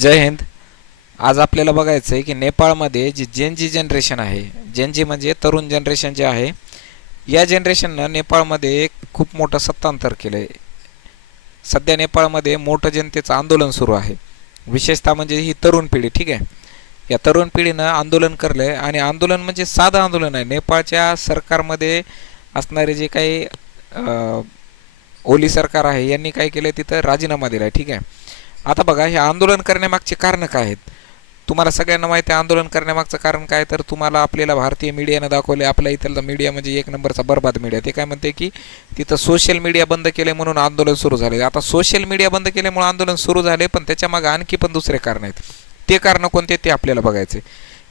जय हिंद. आज आपल्याला बघायचं आहे की नेपाळमध्ये जी जेन जी जनरेशन आहे जेन जी म्हणजे तरुण जनरेशन जे आहे या जनरेशननं नेपाळमध्ये एक खूप मोठं सत्तांतर केलं आहे सध्या नेपाळमध्ये मोठं जनतेचं आंदोलन सुरू आहे. विशेषतः म्हणजे ही तरुण पिढी ठीक आहे? या तरुण पिढीनं आंदोलन करलं आहे आणि आंदोलन म्हणजे साधं आंदोलन आहे. नेपाळच्या सरकारमध्ये असणारे जे काही ओली सरकार आहे यांनी काय केलं तिथं राजीनामा दिला आहे ठीक आहे? आता बघा हे आंदोलन करण्यामागचे कारणं काय आहेत? तुम्हाला सगळ्यांना माहिती आहे आंदोलन करण्यामागचं कारण काय? तर तुम्हाला आपल्याला भारतीय मीडियानं दाखवले आपल्या इथलं मीडिया म्हणजे एक नंबरचा बरबाद मीडिया. ते काय म्हणते की तिथं सोशल मीडिया बंद केले म्हणून आंदोलन सुरू झाले आता सोशल मीडिया बंद केल्यामुळे आंदोलन सुरू झाले पण त्याच्यामागे आणखी पण दुसरे कारण आहेत. ते कारणं कोणते ते आपल्याला बघायचे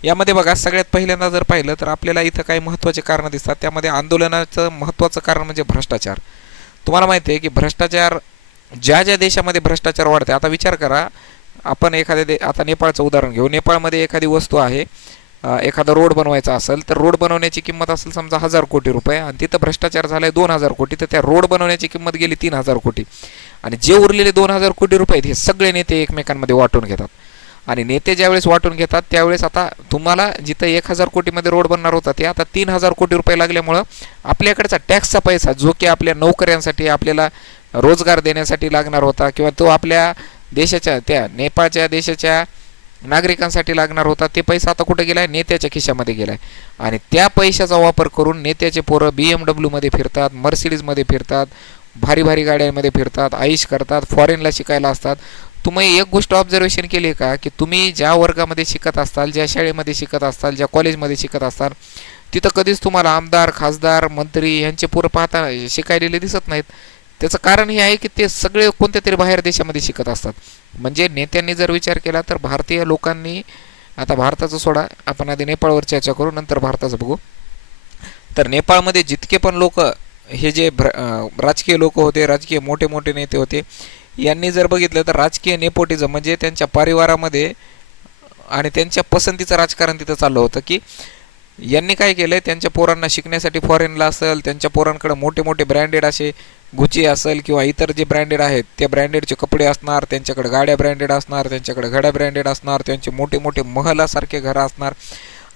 यामध्ये बघा सगळ्यात पहिल्यांदा जर पाहिलं तर आपल्याला इथं काही महत्त्वाचे कारणं दिसतात. त्यामध्ये आंदोलनाचं महत्त्वाचं कारण म्हणजे भ्रष्टाचार. तुम्हाला माहिती आहे की भ्रष्टाचार ज्या ज्या देशामध्ये भ्रष्टाचार वाढते आता विचार करा आपण एखाद्या दे आता नेपाळचं उदाहरण घेऊ. नेपाळमध्ये एखादी वस्तू आहे एखादा रोड बनवायचा असेल तर रोड बनवण्याची किंमत असेल समजा हजार कोटी रुपये आणि तिथं भ्रष्टाचार झाला आहे दोन हजार कोटी तर त्या रोड बनवण्याची किंमत गेली तीन हजार कोटी. आणि जे उरलेले दोन हजार कोटी रुपये आहेत हे सगळे नेते एकमेकांमध्ये वाटून घेतात. आणि नेते ज्यावेळेस वाटून घेतात त्यावेळेस आता तुम्हाला जिथं एक हजार कोटीमध्ये रोड बनणार होता ते आता तीन हजार कोटी रुपये लागल्यामुळं आपल्याकडचा टॅक्सचा पैसा जो की आपल्या नोकऱ्यांसाठी आपल्याला रोजगार देण्यासाठी लागणार होता किंवा तो आपल्या देशाच्या त्या नेपाळच्या देशाच्या नागरिकांसाठी लागणार होता ते पैसा आता कुठे गेलाय? नेत्याच्या खिशामध्ये गेलाय. आणि त्या पैशाचा वापर करून नेत्याचे पोरं बी एम डब्ल्यूमध्ये फिरतात मर्सिडीजमध्ये फिरतात भारी भारी गाड्यांमध्ये फिरतात आईश करतात फॉरेनला शिकायला असतात. तुम्ही एक गोष्ट ऑब्झर्वेशन केली आहे का? की तुम्ही ज्या वर्गामध्ये शिकत असताल ज्या शाळेमध्ये शिकत असताल ज्या कॉलेजमध्ये शिकत असताल तिथं कधीच तुम्हाला आमदार खासदार मंत्री यांचे पोरं पाहता शिकायलेले दिसत नाहीत. त्याचं कारण हे आहे की ते सगळे कोणत्या तरी बाहेर देशामध्ये शिकत असतात. म्हणजे नेत्यांनी जर विचार केला तर भारतीय लोकांनी आता भारताचं सोडा आपण आधी नेपाळवर चर्चा करू नंतर भारताचं बघू. तर नेपाळमध्ये जितके पण लोक हे जे भ्र राजकीय लोक होते राजकीय मोठे मोठे नेते होते यांनी जर बघितलं तर राजकीय नेपोटिझम म्हणजे त्यांच्या परिवारामध्ये आणि त्यांच्या पसंतीचं राजकारण तिथं चाललं होतं की यांनी काय केलं त्यांच्या पोरांना शिकण्यासाठी फॉरेनला असेल त्यांच्या पोरांकडे मोठे मोठे ब्रँडेड असे गुची असेल किंवा इतर जे ब्रँडेड आहेत त्या ब्रँडेडचे कपडे असणार त्यांच्याकडे गाड्या ब्रँडेड असणार त्यांच्याकडे घड्या ब्रँडेड असणार त्यांचे मोठे मोठे महलासारखे घरं असणार.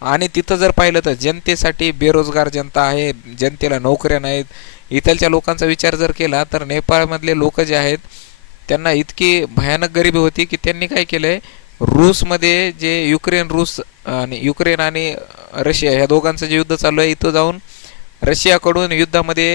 आणि तिथं जर पाहिलं तर जनतेसाठी बेरोजगार जनता आहे जनतेला नोकऱ्या नाहीत. इथलच्या लोकांचा विचार जर केला तर नेपाळमधले लोक जे आहेत त्यांना इतकी भयानक गरिबी होती की त्यांनी काय केलं आहे रूसमध्ये जे युक्रेन रूस आणि युक्रेन आणि रशिया ह्या दोघांचं जे युद्ध चालू आहे इथं जाऊन रशियाकडून युद्धामध्ये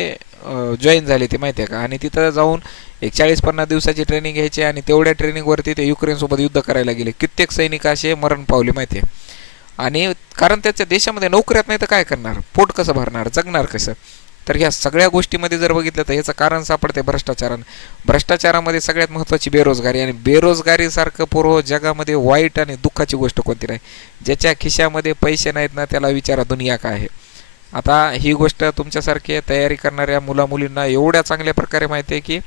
जॉईन झाले ते माहिती आहे का? आणि तिथं जाऊन एक चाळीस पन्नास दिवसाची ट्रेनिंग घ्यायची आणि तेवढ्या ट्रेनिंगवरती ते युक्रेनसोबत युद्ध करायला गेले. कित्येक सैनिक असे मरण पावले माहिती आहे आणि कारण त्याच्या देशामध्ये नोकऱ्यात नाही तर काय करणार? पोट कसं भरणार? जगणार कसं? तर ह्या सगळ्या गोष्टीमध्ये जर बघितलं तर याचं कारण सापडते भ्रष्टाचारानं. भ्रष्टाचारामध्ये सगळ्यात महत्त्वाची बेरोजगारी आणि बेरोजगारीसारखं पूर्व जगामध्ये वाईट आणि दुःखाची गोष्ट कोणती नाही? ज्याच्या खिशामध्ये पैसे नाहीत ना त्याला विचारा दुनिया काय आहे. आता ही गोष्ट तुमच्यासारखे तयारी करणाऱ्या मुलामुलींना एवढ्या चांगल्या प्रकारे माहिती आहे की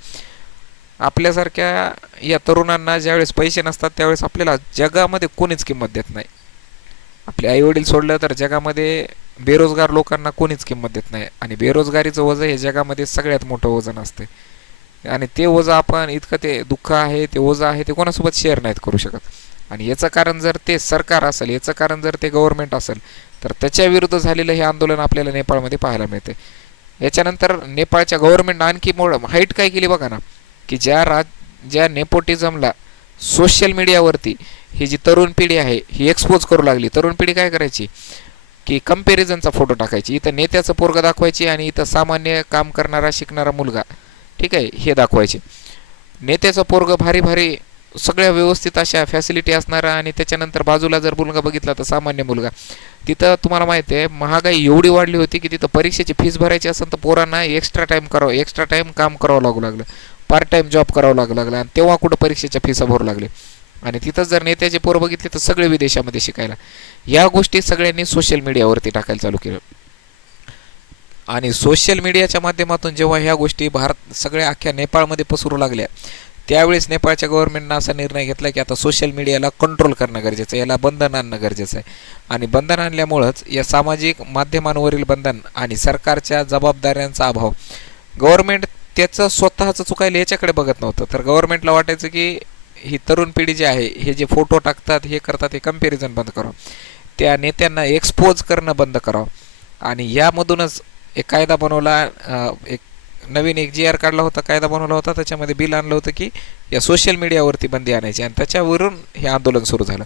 आपल्यासारख्या या तरुणांना ज्यावेळेस पैसे नसतात त्यावेळेस आपल्याला जगामध्ये कोणीच किंमत देत नाही. आपले आईवडील सोडलं तर जगामध्ये बेरोजगार लोकांना कोणीच किंमत देत नाही आणि बेरोजगारीचं वजन हे जगामध्ये सगळ्यात मोठं वजन असते. आणि ते ओझं आपण इतकं ते दुःख आहे ते ओझं आहे ते कोणासोबत शेअर नाहीत करू शकत. आणि याचं कारण जर ते सरकार असेल याचं कारण जर ते गव्हर्नमेंट असेल तर त्याच्या विरुद्ध झालेलं हे आंदोलन आपल्याला नेपाळमध्ये पाहायला मिळते याच्यानंतर नेपाळच्या गव्हर्नमेंटनं आणखी मोड हाईट काय केली बघा ना की ज्या राज ज्या नेपोटिझमला सोशल मीडियावरती ही जी तरुण पिढी आहे ही एक्सपोज करू लागली. तरुण पिढी काय करायची? की कम्पॅरिझनचा फोटो टाकायची. इथं नेत्याचं पोरगा दाखवायची आणि इथं सामान्य काम करणारा शिकणारा मुलगा. ठीक आहे? हे दाखवायचे. नेत्याचं पोरग भारी भारी सगळ्या व्यवस्थित अशा फॅसिलिटी असणारा आणि त्याच्यानंतर बाजूला जर मुलगा बघितला तर सामान्य मुलगा. तिथं तुम्हाला माहिती आहे महागाई एवढी वाढली होती की तिथं परीक्षेची फीस भरायची असेल तर पोरांना एक्स्ट्रा टाईम करावं एक्स्ट्रा टाईम काम करावं लागू लागलं. पार्ट टाईम जॉब करावं लागू लागला आणि तेव्हा कुठं परीक्षेच्या फीसा भरू लागले. आणि तिथंच जर नेत्याचे पोरं बघितले तर सगळे विदेशामध्ये शिकायला. या गोष्टी सगळ्यांनी सोशल मीडियावरती टाकायला चालू केलं. आणि सोशल मीडियाच्या माध्यमातून जेव्हा ह्या गोष्टी भारत सगळ्या अख्ख्या नेपाळमध्ये पसरू लागल्या त्यावेळेस नेपाळच्या गव्हर्नमेंटनं असा निर्णय घेतला की आता सोशल मीडियाला कंट्रोल करणं गरजेचं आहे याला बंधन आणणं गरजेचं आहे. आणि बंधन आणल्यामुळंच या सामाजिक माध्यमांवरील बंधन आणि सरकारच्या जबाबदाऱ्यांचा अभाव. गव्हर्नमेंट त्याचं स्वतःचं चुकायला याच्याकडे बघत नव्हतं. तर गव्हर्नमेंटला वाटायचं की ही तरुण पिढी जी आहे हे जे फोटो टाकतात हे करतात हे कंपॅरिझन बंद करावं त्या नेत्यांना एक्सपोज करणं बंद करावं आणि यामधूनच एक कायदा बनवला एक नवीन एक जी आर काढला होता कायदा बनवला होता त्याच्यामध्ये बिल आणलं होतं की या सोशल मीडियावरती बंदी आणायची. आणि त्याच्यावरून हे आंदोलन सुरू झालं.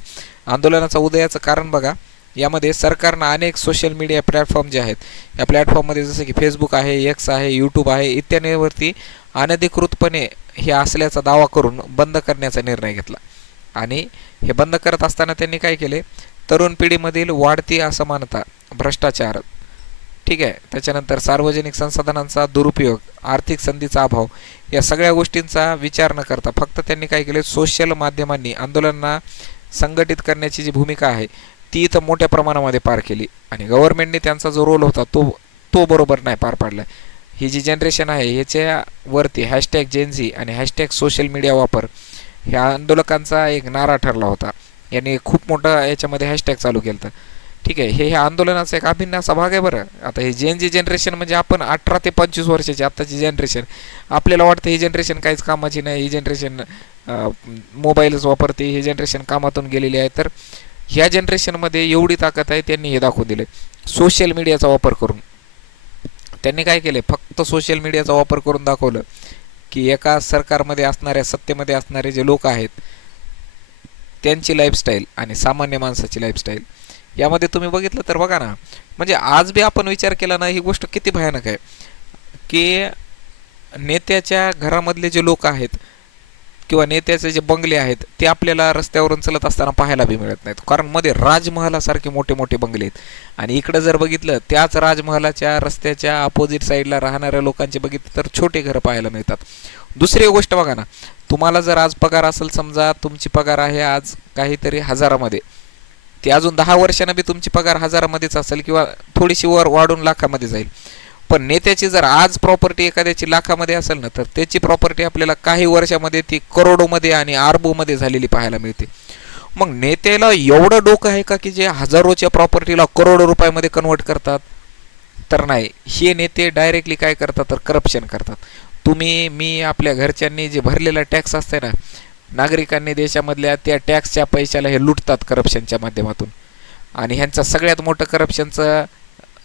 आंदोलनाचं उदयाचं कारण बघा यामध्ये सरकारनं अनेक सोशल मीडिया प्लॅटफॉर्म जे आहेत या प्लॅटफॉर्ममध्ये जसं की फेसबुक आहे एक्स आहे यूट्यूब आहे इत्यादीवरती अनधिकृतपणे हे असल्याचा दावा करून बंद करण्याचा निर्णय घेतला. आणि हे बंद करत असताना त्यांनी काय केले? तरुण पिढीमधील वाढती असमानता भ्रष्टाचार ठीक आहे. त्याच्यानंतर सार्वजनिक संसाधनांचा दुरुपयोग आर्थिक संधीचा अभाव या सगळ्या गोष्टींचा विचार न करता फक्त त्यांनी काय केले सोशल माध्यमांनी आंदोलनांना संघटित करण्याची जी भूमिका आहे ती इथं मोठ्या प्रमाणामध्ये पार केली. आणि गव्हर्नमेंटने त्यांचा जो रोल होता तो तो बरोबर नाही पार पाडला. ही जी जनरेशन आहे ह्याच्यावरती हॅशटॅग जेनझी आणि हॅशटॅग सोशल मीडिया वापर ह्या आंदोलकांचा एक नारा ठरला होता. यांनी खूप मोठं याच्यामध्ये हॅशटॅग चालू केलं होतं. ठीक आहे हे ह्या आंदोलनाचा एक अभिन्न असा भाग आहे बरं. आता हे जेन जी जनरेशन म्हणजे आपण अठरा ते पंचवीस वर्षाची आत्ताची जनरेशन आपल्याला वाटतं ही जनरेशन काहीच कामाची नाही ही जनरेशन मोबाईलच वापरते ही जनरेशन कामातून गेलेली आहे. तर ह्या जनरेशनमध्ये एवढी ताकद आहे त्यांनी हे दाखवून दिले सोशल मीडियाचा वापर करून. त्यांनी काय केले फक्त सोशल मीडियाचा वापर करून दाखवलं की एका सरकारमध्ये असणाऱ्या सत्तेमध्ये असणारे जे लोक आहेत त्यांची लाईफस्टाईल आणि सामान्य माणसाची लाईफस्टाईल यामध्ये तुम्ही बघितलं तर बघा ना म्हणजे आज बी आपण विचार केला ना ही गोष्ट किती भयानक आहे. की नेत्याच्या घरामधले जे लोक आहेत किंवा नेत्याचे जे बंगले आहेत ते आपल्याला रस्त्यावरून चलत असताना पाहायला बी मिळत नाहीत. कारण मध्ये राजमहालासारखे मोठे मोठे बंगले आहेत. आणि इकडं जर बघितलं त्याच राजमहालाच्या रस्त्याच्या अपोजिट साईडला राहणाऱ्या लोकांचे बघितलं तर छोटे घरं पाहायला मिळतात. दुसरी गोष्ट बघा ना तुम्हाला जर आज पगार असेल समजा तुमची पगार आहे आज काहीतरी हजारामध्ये. ती अजून दहा वर्षानं बी तुमची पगार हजारामध्येच असेल किंवा थोडीशी वर वाढून लाखामध्ये जाईल. पण नेत्याची जर आज प्रॉपर्टी एखाद्याची लाखामध्ये असेल ना तर त्याची प्रॉपर्टी आपल्याला काही वर्षामध्ये ती करोडोमध्ये आणि आरबोमध्ये झालेली पाहायला मिळते. मग नेत्याला एवढं डोकं आहे का की जे हजारोच्या प्रॉपर्टीला करोडो रुपयामध्ये कन्वर्ट करतात? तर नाही. हे नेते डायरेक्टली काय करतात तर करप्शन करतात. तुम्ही मी आपल्या घरच्यांनी जे भरलेला टॅक्स असते ना नागरिकांनी देशामधल्या त्या टॅक्सच्या पैशाला हे लुटतात करप्शनच्या माध्यमातून. आणि ह्यांचं सगळ्यात मोठं करप्शनचं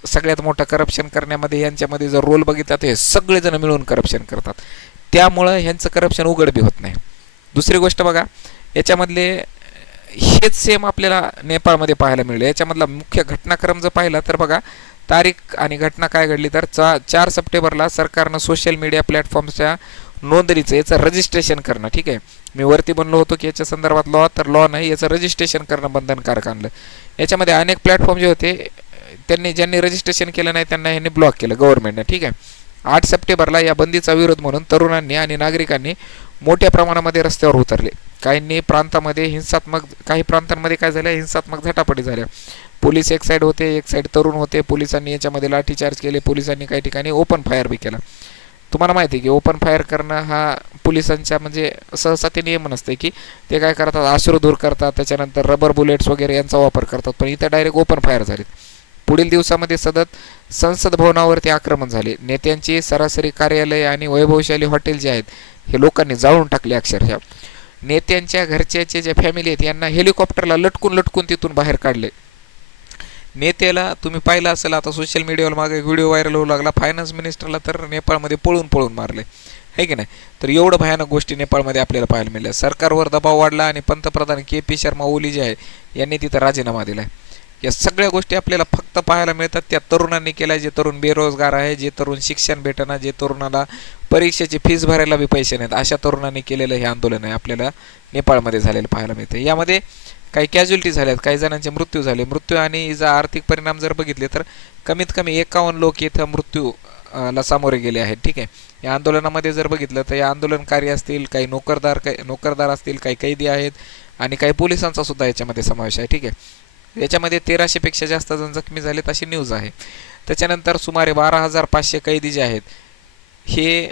सगळ्यात मोठं करप्शन करण्यामध्ये यांच्यामध्ये जर रोल बघितला तर हे सगळेजण मिळून करप्शन करतात. त्यामुळं ह्यांचं करप्शन उघडबी होत नाही. दुसरी गोष्ट बघा याच्यामधले हेच सेम आपल्याला नेपाळमध्ये पाहायला मिळलं. याच्यामधला मुख्य घटनाक्रम जर पाहिला तर बघा तारीख आणि घटना काय घडली तर चा चार सप्टेंबरला सरकारनं सोशल मीडिया प्लॅटफॉर्मच्या नोंदणीचं याचं रजिस्ट्रेशन करणं ठीक आहे. मी वरती बनलो होतो की याच्या संदर्भात लॉ तर लॉ नाही याचं रजिस्ट्रेशन करणं बंधनकारक आणलं. याच्यामध्ये अनेक प्लॅटफॉर्म जे होते त्यांनी ज्यांनी रजिस्ट्रेशन केलं नाही त्यांना ह्यांनी ब्लॉक केलं गव्हर्नमेंटने ठीक आहे? आठ सप्टेंबरला या बंदीचा विरोध म्हणून तरुणांनी आणि नागरिकांनी मोठ्या प्रमाणामध्ये रस्त्यावर उतरले. काहींनी प्रांतामध्ये हिंसात्मक काही प्रांतांमध्ये काय झालं? हिंसात्मक झटापटी झाल्या. पोलीस एक साईड होते एक साईड तरुण होते. पोलिसांनी याच्यामध्ये लाठीचार्ज केले. पोलिसांनी काही ठिकाणी ओपन फायर बी केला. तुम्हाला माहिती आहे की ओपन फायर करणं हा पोलिसांच्या म्हणजे सहसा ते नियम नसते की ते काय करतात अश्रुधूर करतात त्याच्यानंतर रबर बुलेट्स वगैरे यांचा वापर करतात. पण इथं डायरेक्ट ओपन फायर झालेत पुढील दिवसामध्ये सतत संसद भवनावरती आक्रमण झाले. नेत्यांची सरासरी कार्यालय आणि वैभवशाली हॉटेल जे आहेत हे लोकांनी जाळून टाकले अक्षरशः. नेत्यांच्या घरच्याचे जे फॅमिली आहेत यांना हेलिकॉप्टरला लटकून लटकून तिथून बाहेर काढले. नेत्याला तुम्ही पाहिलं असेल आता सोशल मीडियावर मागे व्हिडिओ व्हायरल होऊ लागला. फायनान्स मिनिस्टरला तर नेपाळमध्ये पळून पळून मारले. आहे की नाही? तर एवढं भयानक गोष्टी नेपाळमध्ये आपल्याला पाहायला मिळल्या. सरकारवर दबाव वाढला आणि पंतप्रधान के पी शर्मा ओली जे आहे यांनी तिथं राजीनामा दिला या सगळ्या गोष्टी आपल्याला फक्त पाहायला मिळतात. त्या तरुणांनी केल्या. जे तरुण बेरोजगार आहे जे तरुण शिक्षण भेटणं जे तरुणाला परीक्षेची फीस भरायला बी पैसे नाहीत. अशा तरुणांनी केलेलं हे आंदोलन आहे आपल्याला नेपाळमध्ये झालेलं पाहायला मिळते यामध्ये काही कॅज्युअलिटी झाल्यात काही जणांचे मृत्यू झाले. मृत्यू आणि इजा आर्थिक परिणाम जर बघितले तर कमीत कमी एकावन्न लोक इथं मृत्यू ला सामोरे गेले आहेत. ठीक आहे? या आंदोलनामध्ये जर बघितलं तर या आंदोलनकारी असतील काही नोकरदार काही नोकरदार असतील काही कैदी आहेत आणि काही पोलिसांचा सुद्धा याच्यामध्ये समावेश आहे. ठीक आहे? याच्यामध्ये तेराशेपेक्षा जास्त जण जखमी झालेत अशी न्यूज आहे. त्याच्यानंतर सुमारे बारा हजार पाचशे कैदी जे आहेत हे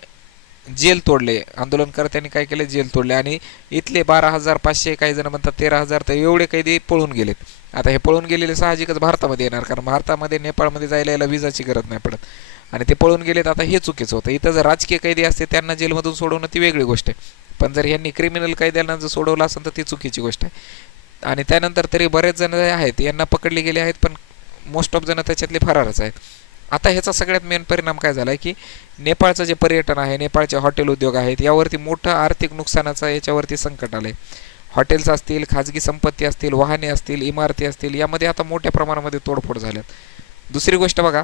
जेल तोडले. आंदोलनकर्त्यांनी काय केले? जेल तोडले. आणि इथले बारा हजार पाचशे काही जण म्हणतात तेरा हजार तर एवढे कैदी पळून गेलेत. आता हे पळून गेलेले साहजिकच भारतामध्ये येणार कारण भारतामध्ये नेपाळमध्ये जायला याला विजाची गरज नाही पडत. आणि ते पळून गेलेत आता हे चुकीचं होतं. इथं जर राजकीय कैदी असते त्यांना जेलमधून सोडवणं ती वेगळी गोष्ट आहे. पण जर यांनी क्रिमिनल कैद्यांना जर सोडवलं असेल तर ती चुकीची गोष्ट आहे. आणि त्यानंतर तरी बरेच जण जे आहेत यांना पकडले गेले आहेत पण मोस्ट ऑफ जण त्याच्यातले फरारच आहेत. आता ह्याचा सगळ्यात मेन परिणाम काय झाला आहे की नेपाळचं जे पर्यटन आहे नेपाळचे हॉटेल उद्योग आहेत यावरती मोठं आर्थिक नुकसानाचं याच्यावरती संकट आलं आहे हॉटेल्स असतील खाजगी संपत्ती असतील वाहने असतील इमारती असतील यामध्ये आता मोठ्या प्रमाणामध्ये तोडफोड झाल्यात. दुसरी गोष्ट बघा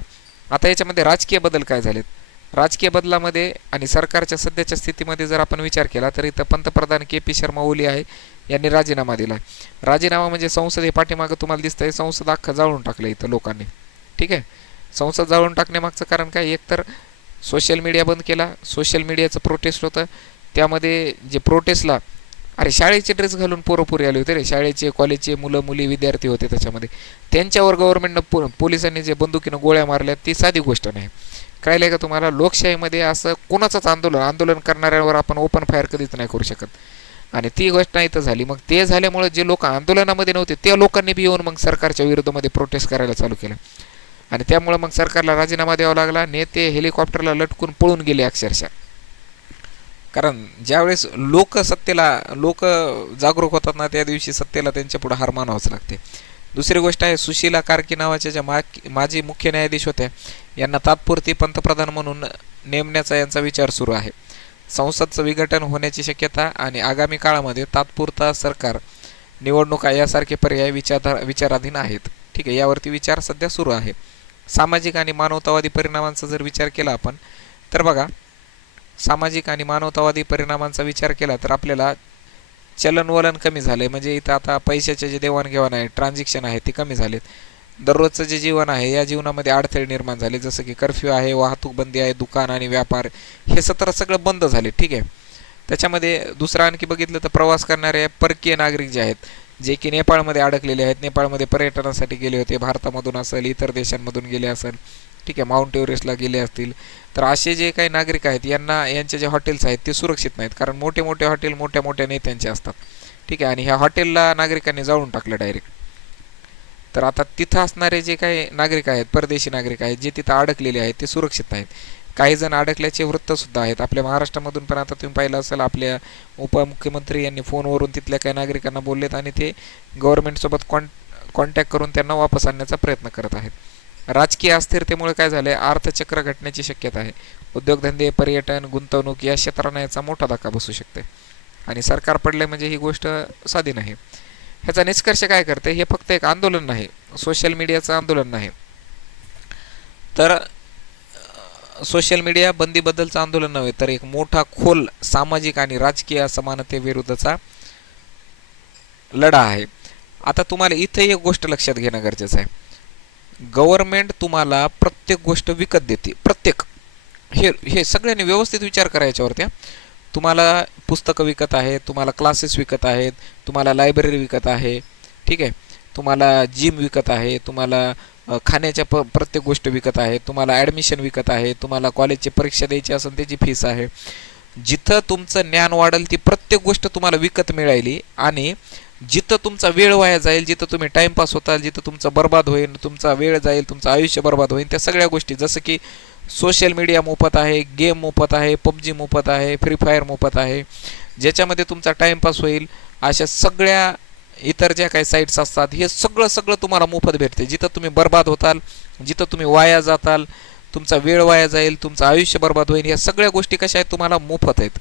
आता याच्यामध्ये राजकीय बदल काय झालेत? राजकीय बदलामध्ये आणि सरकारच्या सध्याच्या स्थितीमध्ये जर आपण विचार केला तर इथं पंतप्रधान के पी शर्मा ओली आहे यांनी राजीनामा दिला राजीनामा म्हणजे संसद हे पाठीमागं तुम्हाला दिसतंय संसद अख्खं जाळून टाकलं इथं लोकांनी. ठीक आहे? संसद जाळून टाकण्यामागचं कारण काय? एकतर सोशल मीडिया बंद केला. सोशल मीडियाचं प्रोटेस्ट होतं. त्यामध्ये जे प्रोटेस्टला अरे शाळेचे ड्रेस घालून पोरंपुरी आले होते रे. शाळेचे कॉलेजचे मुलं मुली विद्यार्थी होते त्याच्यामध्ये. त्यांच्यावर गव्हर्नमेंटनं पो पोलिसांनी जे बंदुकीनं गोळ्या मारल्या ती साधी गोष्ट नाही. कळलं आहे का तुम्हाला? लोकशाहीमध्ये असं कोणाचंच आंदोलन आंदोलन करणाऱ्यावर आपण ओपन फायर कधीच नाही करू शकत. आणि ती गोष्ट नाही तर झाली. मग ते झाल्यामुळे जे लोक आंदोलनामध्ये नव्हते त्या लोकांनी बी येऊन मग सरकारच्या विरोधामध्ये प्रोटेस्ट करायला चालू केलं. आणि त्यामुळं मग सरकारला राजीनामा द्यावा लागला. नेते हेलिकॉप्टरला लटकून पळून गेले अक्षरशः. कारण ज्यावेळेस लोक सत्तेला लोक जागरूक होतात ना त्या दिवशी सत्तेला त्यांच्या पुढे हार मानावंच लागते. दुसरी गोष्ट आहे सुशीला कार्की नावाच्या ज्या मा माजी मुख्य न्यायाधीश होत्या यांना तात्पुरती पंतप्रधान म्हणून नेमण्याचा यांचा विचार सुरू आहे. संसदचं विघटन होण्याची शक्यता आणि आगामी काळामध्ये तात्पुरता सरकार निवडणुका यासारखे पर्याय विचार विचाराधीन आहेत. ठीक आहे यावरती विचार सध्या सुरू आहे. सामाजिक आणि मानवतावादी परिणामांचा जर विचार केला आपण तर बघा सामाजिक आणि मानवतावादी परिणामांचा विचार केला तर आपल्याला चलनवलन कमी झालं आहे म्हणजे इथं आता पैशाचे जे देवाणघेवाण आहे ट्रान्झॅक्शन आहे ते कमी झालेत. दररोजचं जे जीवन आहे या जीवनामध्ये अडथळे निर्माण झाले. जसं की कर्फ्यू आहे वाहतूक बंदी आहे दुकान आणि व्यापार हे सत्र सगळं बंद झाले. ठीक आहे. त्याच्यामध्ये दुसरं आणखी बघितलं तर प्रवास करणारे परकीय नागरिक जे आहेत जे की नेपाळमध्ये अडकलेले आहेत. नेपाळमध्ये पर्यटनासाठी गेले होते. भारतामधून असेल इतर देशांमधून गेले असेल. ठीक आहे माउंट एव्हरेस्टला गेले असतील. तर असे जे काही नागरिक आहेत यांना यांचे जे हॉटेल्स आहेत ते सुरक्षित नाहीत. कारण मोठे मोठे हॉटेल मोठ्या मोठ्या नेत्यांचे असतात. ठीक आहे आणि ह्या हॉटेलला नागरिकांनी जाळून टाकलं डायरेक्ट तर आता तिथं असणारे जे काही नागरिक आहेत परदेशी नागरिक आहेत जे तिथं अडकलेले आहेत ते सुरक्षित नाहीत. काही जण अडकल्याचे वृत्तसुद्धा आहेत. आपल्या महाराष्ट्रामधून पण आता तुम्ही पाहिलं असेल आपल्या उपमुख्यमंत्री यांनी फोनवरून तिथल्या काही नागरिकांना बोललेत आणि ते गव्हर्नमेंटसोबत कॉन कॉन्टॅक्ट करून त्यांना वापस आणण्याचा प्रयत्न करत आहेत. राजकीय अस्थिरतेमुळे काय झालं आहे अर्थचक्र घटण्याची शक्यता आहे. उद्योगधंदे पर्यटन गुंतवणूक या क्षेत्रांना याचा मोठा धक्का बसू शकते आणि सरकार पडले म्हणजे ही गोष्ट साधी नाही. ह्याचा निष्कर्ष काय करते हे फक्त एक आंदोलन नाही. सोशल मीडियाचं आंदोलन नाही. तर सोशल मीडिया बंदीबद्दलचं आंदोलन नव्हे तर एक मोठा खोल सामाजिक आणि राजकीय असमानतेविरुद्धचा लढा आहे. आता तुम्हाला इथे एक गोष्ट लक्षात घेणं गरजेचं आहे. गव्हर्नमेंट तुम्हाला प्रत्येक गोष्ट विकत देते प्रत्येक. हे हे सगळ्यांनी व्यवस्थित विचार करायच्यावरती तुम्हाला पुस्तकं विकत आहेत तुम्हाला क्लासेस विकत आहेत तुम्हाला लायब्ररी विकत आहे ठीक आहे. तुम्हाला जिम विकत आहे तुम्हाला खाण्याच्या प प्रत्येक गोष्ट विकत आहे तुम्हाला ॲडमिशन विकत आहे तुम्हाला कॉलेजची परीक्षा द्यायची असेल त्याची फीस आहे. जिथं तुमचं ज्ञान वाढेल ती प्रत्येक गोष्ट तुम्हाला विकत मिळाली आणि जिथं तुमचा वेळ वाया जाईल जिथं तुम्ही टाईमपास होताल जिथं तुमचा बर्बाद होईल तुमचा वेळ जाईल तुमचं आयुष्य बर्बाद होईल त्या सगळ्या गोष्टी. जसं की सोशल मीडिया मोफत आहे गेम मोफत आहे पबजी मोफत आहे फ्री फायर मोफत आहे ज्याच्यामध्ये तुमचा टाईमपास होईल अशा सगळ्या इतर ज्या काही साईट्स असतात हे सगळं सगळं तुम्हाला मोफत भेटते. जिथं तुम्ही बर्बाद होताल जिथं तुम्ही वाया जाताल तुमचा वेळ वाया जाईल तुमचं आयुष्य बर्बाद होईल या सगळ्या गोष्टी कशा आहेत तुम्हाला मोफत आहेत.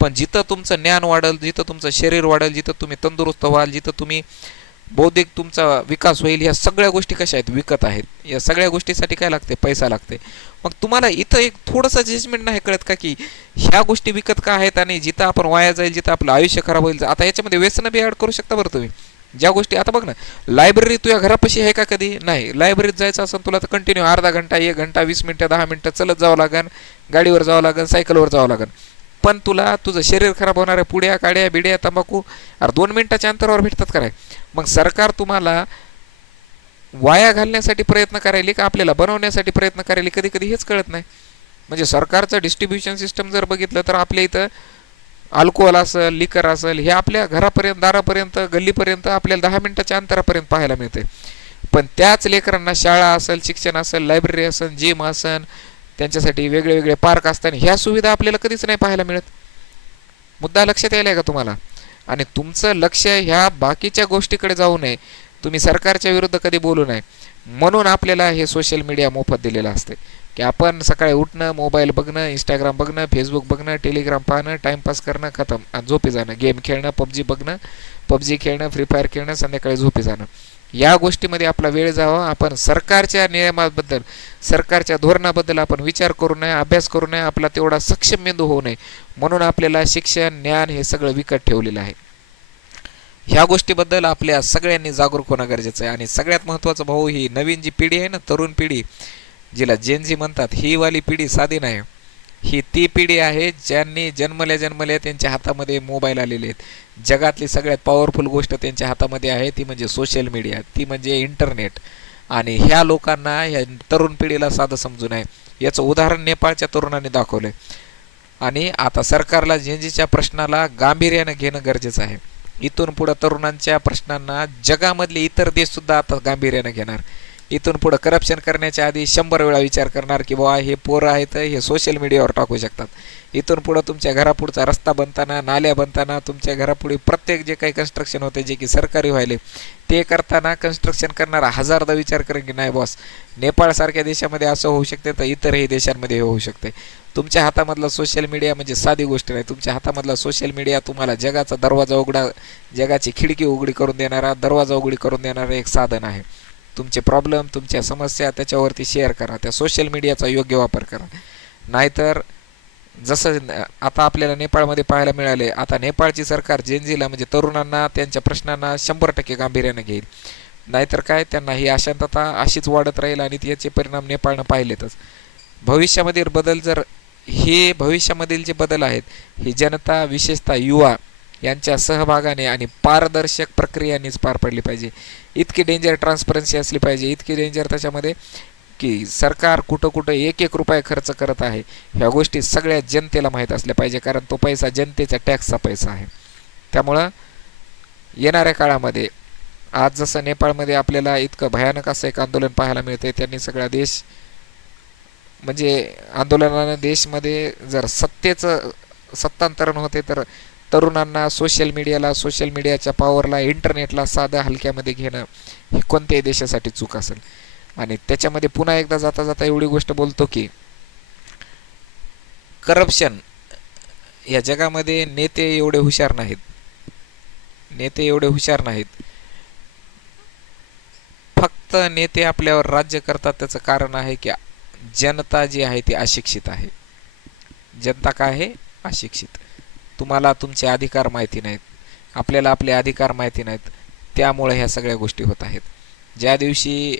पण जिथं तुमचं ज्ञान वाढेल जिथं तुमचं शरीर वाढेल जिथं तुम्ही तंदुरुस्त व्हाल जिथं तुम्ही बौद्धिक तुमचा विकास होईल ह्या सगळ्या गोष्टी कशा आहेत? विकत आहेत. या सगळ्या गोष्टीसाठी काय लागते? पैसा लागते. मग तुम्हाला इथं एक थोडंसं जजमेंट नाही कळत का की ह्या गोष्टी विकत का आहेत आणि जिथं आपण वाया जाईल जिथं आपलं आयुष्य खराब होईल आता याच्यामध्ये व्यसन बी ॲड करू शकता बरं तुम्ही. ज्या गोष्टी आता बघ ना लायब्ररी तुझ्या घरापाशी आहे का कधी? नाही. लायब्ररीत जायचं असेल तुला तर कंटिन्यू अर्धा घंटा एक घंटा वीस मिनटं दहा मिनटं चलत जावं लागेल गाडीवर जावं लागेल सायकलवर जावं लागेल पण तुला तुझं शरीर खराब होणाऱ्या पुड्या काड्या बिड्या तंबाखू अरे दोन मिनिटाच्या अंतरावर भेटतात काय मग सरकार तुम्हाला वाया घालण्यासाठी प्रयत्न करायली का आपल्याला बनवण्यासाठी प्रयत्न करायला? कधी कधी हेच कळत नाही. म्हणजे सरकारचं डिस्ट्रीब्युशन सिस्टम जर बघितलं तर आपल्या इथं अल्कोहोल असेल लिकर असेल हे आपल्या घरापर्यंत दारापर्यंत गल्लीपर्यंत आपल्याला दहा मिनिटाच्या अंतरापर्यंत पाहायला मिळते पण त्याच लेकरांना शाळा असेल शिक्षण असेल लायब्ररी असेल जिम असेल त्यांच्यासाठी वेगळे वेगळे पार्क असतात ह्या सुविधा आपल्याला कधीच नाही पाहायला मिळत. मुद्दा लक्षात यायला का तुम्हाला? आणि तुमचं लक्ष ह्या बाकीच्या गोष्टीकडे जाऊ नये. तुम्ही सरकारच्या विरुद्ध कधी बोलू नये. म्हणून आपल्याला हे सोशल मीडिया मोफत दिलेलं असते की आपण सकाळी उठणं मोबाईल बघणं इंस्टाग्राम बघणं फेसबुक बघणं टेलिग्राम पाहणं टाईमपास करणं खतम. आणि झोपी जाणं. गेम खेळणं पबजी बघणं पबजी खेळणं फ्री फायर खेळणं संध्याकाळी झोपी जाणं. या गोष्टीमध्ये आपला वेळ जावा. आपण सरकारच्या नियमाबद्दल सरकारच्या धोरणाबद्दल आपण विचार करू नये अभ्यास करू नये. आपला तेवढा सक्षम मेंदू होऊ नये. म्हणून आपल्याला शिक्षण ज्ञान हे सगळं विकत ठेवलेलं आहे. ह्या गोष्टीबद्दल आपल्या सगळ्यांनी जागरूक होणं गरजेचं आहे. आणि सगळ्यात महत्त्वाचं भाऊ ही नवीन जी पिढी आहे ना तरुण पिढी जिला जेनजी म्हणतात ही वाली पिढी साधी नाही. ही ती पिढी आहे ज्यांनी जन्मल्या जन्मल्या त्यांच्या हातामध्ये मोबाईल आलेले आहेत. जगातली सगळ्यात पॉवरफुल गोष्ट त्यांच्या हातामध्ये आहे ती म्हणजे सोशल मीडिया ती म्हणजे इंटरनेट आणि ह्या लोकांना ह्या तरुण पिढीला साधं समजून आहे. याचं उदाहरण नेपाळच्या तरुणांनी दाखवलं आणि आता सरकारला झेंजीच्या प्रश्नाला गांभीर्यानं घेणं गरजेचं आहे. इथून पुढं तरुणांच्या प्रश्नांना जगामधले इतर देशसुद्धा आता गांभीर्यानं घेणार. इथून पुढं करप्शन करण्याच्या आधी शंभर वेळा विचार करणार की बुवा हे पोरं आहेत हे सोशल मीडियावर टाकू शकतात. इथून पुढं तुमच्या घरापुढचा रस्ता बनताना नाल्या बनताना तुमच्या घरापुढे प्रत्येक जे काही कन्स्ट्रक्शन होते जे की सरकारी व्हायले ते करताना कन्स्ट्रक्शन करणारा हजारदा विचार करेन की नाही बॉस नेपाळसारख्या देशामध्ये असं होऊ शकते तर इतरही देशांमध्ये होऊ शकते. तुमच्या हातामधला सोशल मीडिया म्हणजे साधी गोष्ट नाही. तुमच्या हातामधला सोशल मीडिया तुम्हाला जगाचा दरवाजा उघडा जगाची खिडकी उघडी करून देणारा दरवाजा उघडी करून देणारं एक साधन आहे. तुमचे प्रॉब्लेम तुमच्या समस्या त्याच्यावरती शेअर करा. त्या सोशल मीडियाचा योग्य वापर करा. नाहीतर जसं आता आपल्याला नेपाळमध्ये पाहायला मिळाले आता नेपाळची सरकार जेनजीला म्हणजे तरुणांना त्यांच्या प्रश्नांना शंभर टक्के गांभीर्यानं घेईल. नाहीतर काय त्यांना ही अशांतता अशीच वाढत राहील आणि याचे परिणाम नेपाळनं पाहिलेतच. भविष्यामधील बदल जर हे भविष्यामधील जे बदल आहेत ही जनता विशेषतः युवा यांच्या सहभागाने आणि पारदर्शक प्रक्रियांनीच पार पडली पाहिजे. इतकी डेंजर ट्रान्सपरन्सी असली पाहिजे. इतकी डेंजर त्याच्यामध्ये की सरकार कुठं कुठं एक एक रुपये खर्च करत आहे. ह्या गोष्टी सगळ्या जनतेला माहीत असल्या पाहिजे कारण तो पैसा जनतेचा टॅक्सचा पैसा आहे. त्यामुळं येणाऱ्या काळामध्ये आज जसं नेपाळमध्ये आपल्याला इतकं भयानक असं एक आंदोलन पाहायला मिळते त्यांनी सगळा देश म्हणजे आंदोलनानं देशमध्ये जर सत्तेचं सत्तांतरण होते तर तरुणांना सोशल मीडियाला सोशल मीडियाच्या पॉवरला इंटरनेटला साध्या हलक्यामध्ये घेणं ही कोणत्याही देशासाठी चूक असेल. आणि त्याच्यामध्ये पुन्हा एकदा जाता जाता एवढी गोष्ट बोलतो की करप्शन या जगामध्ये नेते एवढे हुशार नाहीत. नेते एवढे हुशार नाहीत. फक्त नेते आपल्यावर राज्य करतात त्याचं कारण आहे की जनता जी आहे ती अशिक्षित आहे. जनता काय आहे? अशिक्षित. तुम्हाला तुमचे अधिकार माहिती नाहीत. आपल्याला आपले अधिकार माहिती नाहीत. त्यामुळे ह्या सगळ्या गोष्टी होत आहेत. ज्या दिवशी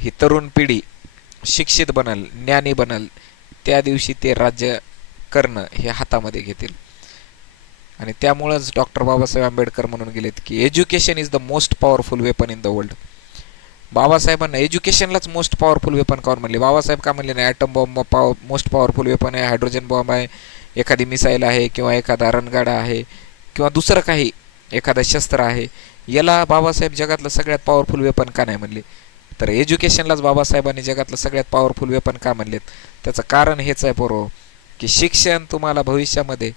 ही तरुण पिढी शिक्षित बनल ज्ञानी बनल त्या दिवशी ते राज्य करणं हे हातामध्ये घेतील. आणि त्यामुळंच डॉक्टर बाबासाहेब आंबेडकर म्हणून गेलेत की education is the most powerful weapon in the world बाबासाहेबांना एज्युकेशनलाच मोस्ट पॉवरफुल वेपन कावर म्हणले? बाबासाहेब का म्हणले नाही? Atom bomb power most powerful weapon आहे. हायड्रोजन बॉम्ब आहे. एखादी मिसाईल आहे किंवा एखादा रणगाडा आहे किंवा दुसरं काही एखादं शस्त्र आहे याला बाबासाहेब जगातलं सगळ्यात पॉवरफुल वेपन का नाही म्हणले? तर एज्युकेशनलाच बाबासाहेबांनी जगातलं सगळ्यात पॉवरफुल वेपन का म्हणलेत? त्याचं कारण हेच आहे बरोबर की शिक्षण तुम्हाला भविष्यामध्ये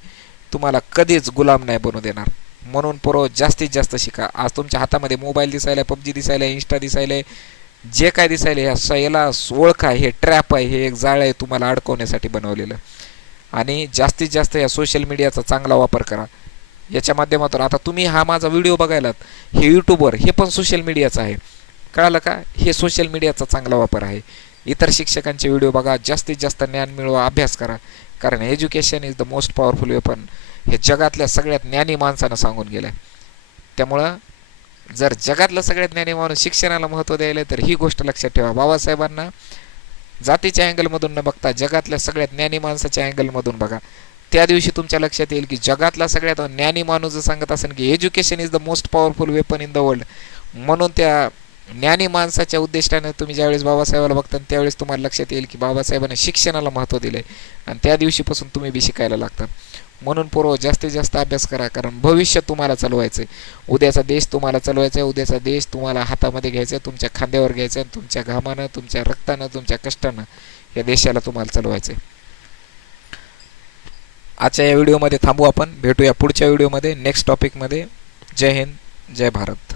तुम्हाला कधीच गुलाम नाही बनू देणार. म्हणून पोरं जास्तीत जास्त शिका. आज तुमच्या हातामध्ये मोबाईल दिसायला पबजी दिसायला इंस्टा दिसायला जे काय दिसायला ह्या याला ओळख आहे हे ट्रॅप आहे हे एक जाळ आहे तुम्हाला अडकवण्यासाठी बनवलेलं. आणि जास्तीत जास्त या सोशल मीडियाचा चांगला वापर करा. याच्या माध्यमातून आता तुम्ही हा माझा व्हिडिओ बघायलात हे यूट्यूबवर हे पण सोशल मीडियाचं आहे. कळालं का? हे सोशल मीडियाचा चांगला वापर आहे. इतर शिक्षकांचे व्हिडिओ बघा जास्तीत जास्त ज्ञान मिळवा अभ्यास करा. कारण education is the most powerful weapon हे जगातल्या सगळ्यात ज्ञानी माणसानं सांगून गेलं त्यामुळं जर जगातलं सगळ्यात ज्ञानी माणूस शिक्षणाला महत्त्व द्यायला तर ही गोष्ट लक्षात ठेवा. बाबासाहेबांना जातीच्या अँगलमधून न बघता जगातल्या सगळ्यात ज्ञानी माणसाच्या अँगलमधून बघा. त्या दिवशी तुमच्या लक्षात येईल की जगातला सगळ्यात ज्ञानी माणूस जर सांगत असेल की education is the most powerful weapon in the world म्हणून त्या ज्ञानी माणसाच्या उद्दिष्टाने तुम्ही ज्यावेळेस बाबासाहेबाला बघता त्यावेळेस तुम्हाला लक्षात येईल की बाबासाहेबांनी शिक्षणाला महत्त्व दिलं आहे आणि त्या दिवशीपासून तुम्ही बी शिकायला लागतात म्हणून पूर्व जास्तीत जास्त अभ्यास करा कारण भविष्य तुम्हाला चालवायचं आहे उद्याचा देश तुम्हाला चालवायचा आहे उद्याचा देश तुम्हाला हातामध्ये घ्यायचा आहे तुमच्या खांद्यावर घ्यायचा आहे तुमच्या घामानं तुमच्या रक्तानं तुमच्या कष्टानं या देशाला तुम्हाला चालवायचं आहे आजच्या या व्हिडिओमध्ये थांबू आपण. भेटूया पुढच्या व्हिडिओमध्ये नेक्स्ट टॉपिकमध्ये. जय हिंद जय भारत.